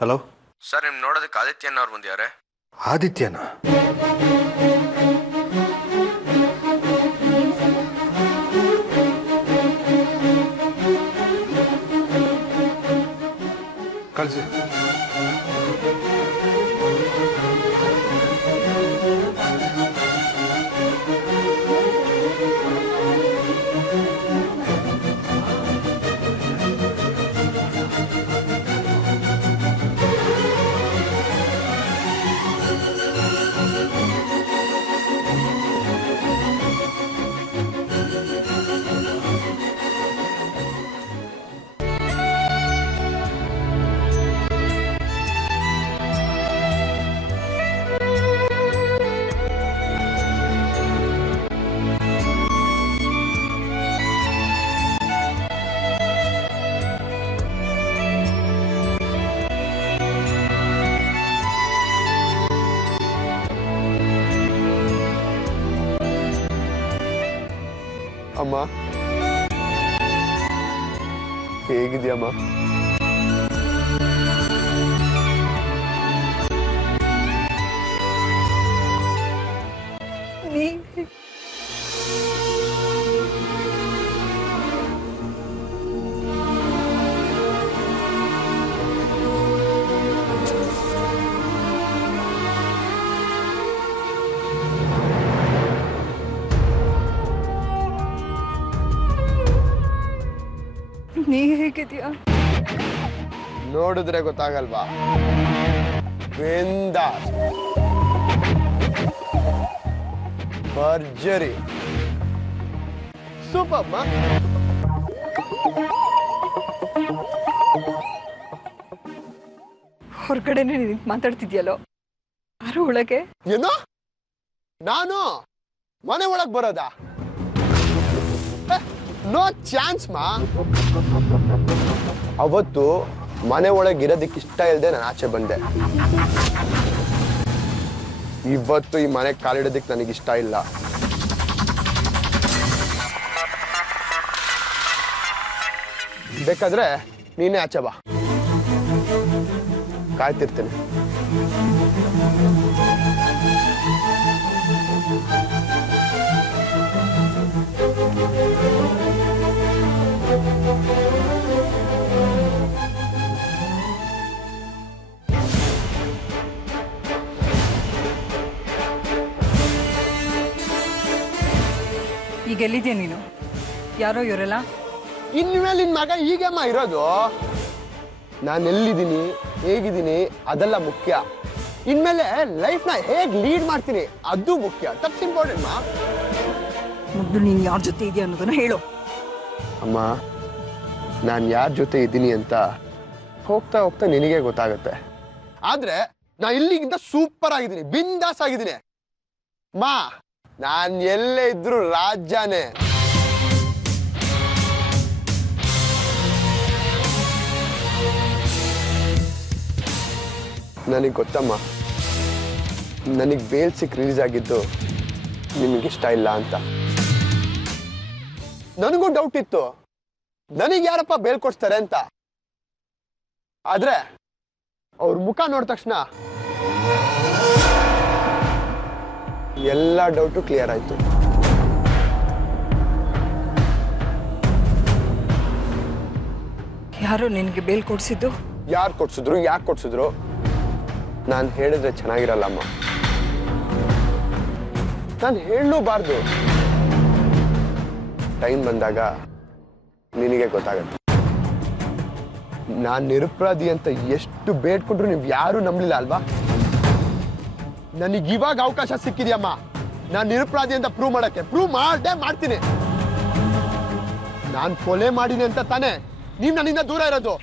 Hello sir, ನಿಮ್ ನೋಡೋದಕ್ಕೆ ಆದಿತ್ಯನ್ ಅವ್ರು ಬಂದಿದ್ದಾರೆ. ಆದಿತ್ಯನಾ? ಕಳಿಸಿ. ಅಮ್ಮ, ಹೇಗಿದೆಯಮ್ಮ? ನೀ ಹೇಗಿದ್ಯಾ? ನೋಡಿದ್ರೆ ಗೊತ್ತಾಗಲ್ವಾ? ಭರ್ಜರಿ, ಸೂಪರ್ ಅಮ್ಮ. ಹೊರಗಡೆನೆ ನಿಂತು ಮಾತಾಡ್ತಿದ್ಯಲ್ಲೋ, ಯಾರು ಒಳಗೆ? ಏನು? ನಾನು ಮನೆ ಒಳಗ್ ಬರೋದಾ? ನೋ ಚಾನ್ಸ್ ಮಾ. ಅವತ್ತು ಮನೆ ಒಳಗೆ ಇರೋದಕ್ಕೆ ಇಷ್ಟ ಇಲ್ಲದೆ ನಾನು ಆಚೆ ಬಂದೆ. ಇವತ್ತು ಈ ಮನೆ ಕಾಲಿಡೋದಕ್ಕೆ ನನಗಿಷ್ಟ ಇಲ್ಲ. ಬೇಕಾದ್ರೆ ನೀನೇ ಆಚೆ ಬಾ, ಕಾಯ್ತಿರ್ತೇನೆ. ಈಗ ಎಲ್ಲಿದ್ಯಾ ನೀನು? ಯಾರೋ ಇವರೆಲ್ಲ? ಇನ್ಮೇಲೆ ನಿನ್ ಮಗ ಈಗಮ್ಮ ಇರೋದು. ನಾನು ಎಲ್ಲಿದ್ದೀನಿ, ಹೇಗಿದ್ದೀನಿ ಅದೆಲ್ಲ ಮುಖ್ಯ. ಇನ್ಮೇಲೆ ಲೈಫ್ನ ಹೇಗ್ ಲೀಡ್ ಮಾಡ್ತೀನಿ ಅದು ಮುಖ್ಯ. ದಟ್ಸ್ ಇಂಪಾರ್ಟೆಂಟ್ ಮಾ. ಮೊದಲು ನೀನು ಯಾರ ಜೊತೆ ಇದೆಯಾ ಅನ್ನೋದನ್ನ ಹೇಳು. ಅಮ್ಮ, ನಾನು ಯಾರ ಜೊತೆ ಇದ್ದೀನಿ ಅಂತ ಹೋಗ್ತಾ ಹೋಗ್ತಾ ನಿನಗೆ ಗೊತ್ತಾಗುತ್ತೆ. ಆದ್ರೆ ನಾ ಇಲ್ಲಿಗಿಂತ ಸೂಪರ್ ಆಗಿದ್ದೀನಿ, ಬಿಂದಾಸ್ ಆಗಿದ್ದೀನಿ ಮಾ. ನಾನ್ ಎಲ್ಲೇ ಇದ್ರು ರಾಜ್ಯನೇ. ನನಗೆ ಗೊತ್ತಮ್ಮ, ನನಗೆ ಬೇಲ್ ಸಿಕ್ ರಿಲೀಸ್ ಆಗಿದ್ದು ನಿಮಗಿಷ್ಟ ಇಲ್ಲ ಅಂತ. ನನಗೂ ಡೌಟ್ ಇತ್ತು, ನನಗೆ ಯಾರಪ್ಪ ಬೇಲ್ ಕೊಡ್ಸ್ತಾರೆ ಅಂತ. ಆದ್ರೆ ಅವ್ರ ಮುಖ ನೋಡಿದ ತಕ್ಷಣ ಎಲ್ಲ ಡೌಟು ಕ್ಲಿಯರ್ ಆಯ್ತು. ಯಾರು ನಿನಗೆ ಬೇಲ್ ಕೊಡ್ಸಿದ್ದು? ಯಾರು ಕೊಡ್ಸಿದ್ರು, ಯಾಕೆ ಕೊಡ್ಸಿದ್ರು ನಾನು ಹೇಳಿದ್ರೆ ಚೆನ್ನಾಗಿರಲ್ಲಮ್ಮ. ನಾನು ಹೇಳಲೂಬಾರ್ದು. ಟೈಮ್ ಬಂದಾಗ ನಿನಗೆ ಗೊತ್ತಾಗತ್ತೆ. ನಾನು ನಿರಪರಾಧಿ ಅಂತ ಎಷ್ಟು ಬೇಡ್ಕೊಂಡ್ರು ನೀವು ಯಾರು ನಂಬಲಿಲ್ಲ ಅಲ್ವಾ? ನನಗೆ ಇವಾಗ ಅವಕಾಶ ಸಿಕ್ಕಿದ್ಯಮ್ಮ ನಾನು ನಿರಪರಾಧಿ ಅಂತ ಪ್ರೂವ್ ಮಾಡಕ್ಕೆ. ಪ್ರೂವ್ ಮಾಡ್ತೀನಿ. ನಾನು ಕೊಲೆ ಮಾಡೀನಿ ಅಂತ ತಾನೇ ನೀವು ನನ್ನಿಂದ ದೂರ ಇರೋದು.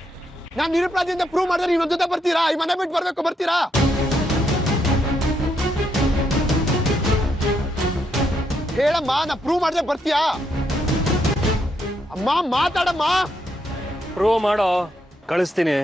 ನಾನು ನಿರಪರಾಧಿ ಅಂತ ಪ್ರೂವ್ ಮಾಡಿದ್ರೆ ನೀವು ಜೊತೆ ಬರ್ತೀರಾ? ಈ ಮನೆ ಬಿಟ್ಟು ಬರ್ಬೇಕು, ಬರ್ತೀರಾ? ಹೇಳಮ್ಮ, ನಾ ಪ್ರೂವ್ ಮಾಡಿದ್ರೆ ಬರ್ತೀಯಾ? ಅಮ್ಮ ಮಾತಾಡಮ್ಮ. ಪ್ರೂವ್ ಮಾಡೋ, ಕಳಿಸ್ತೀನಿ.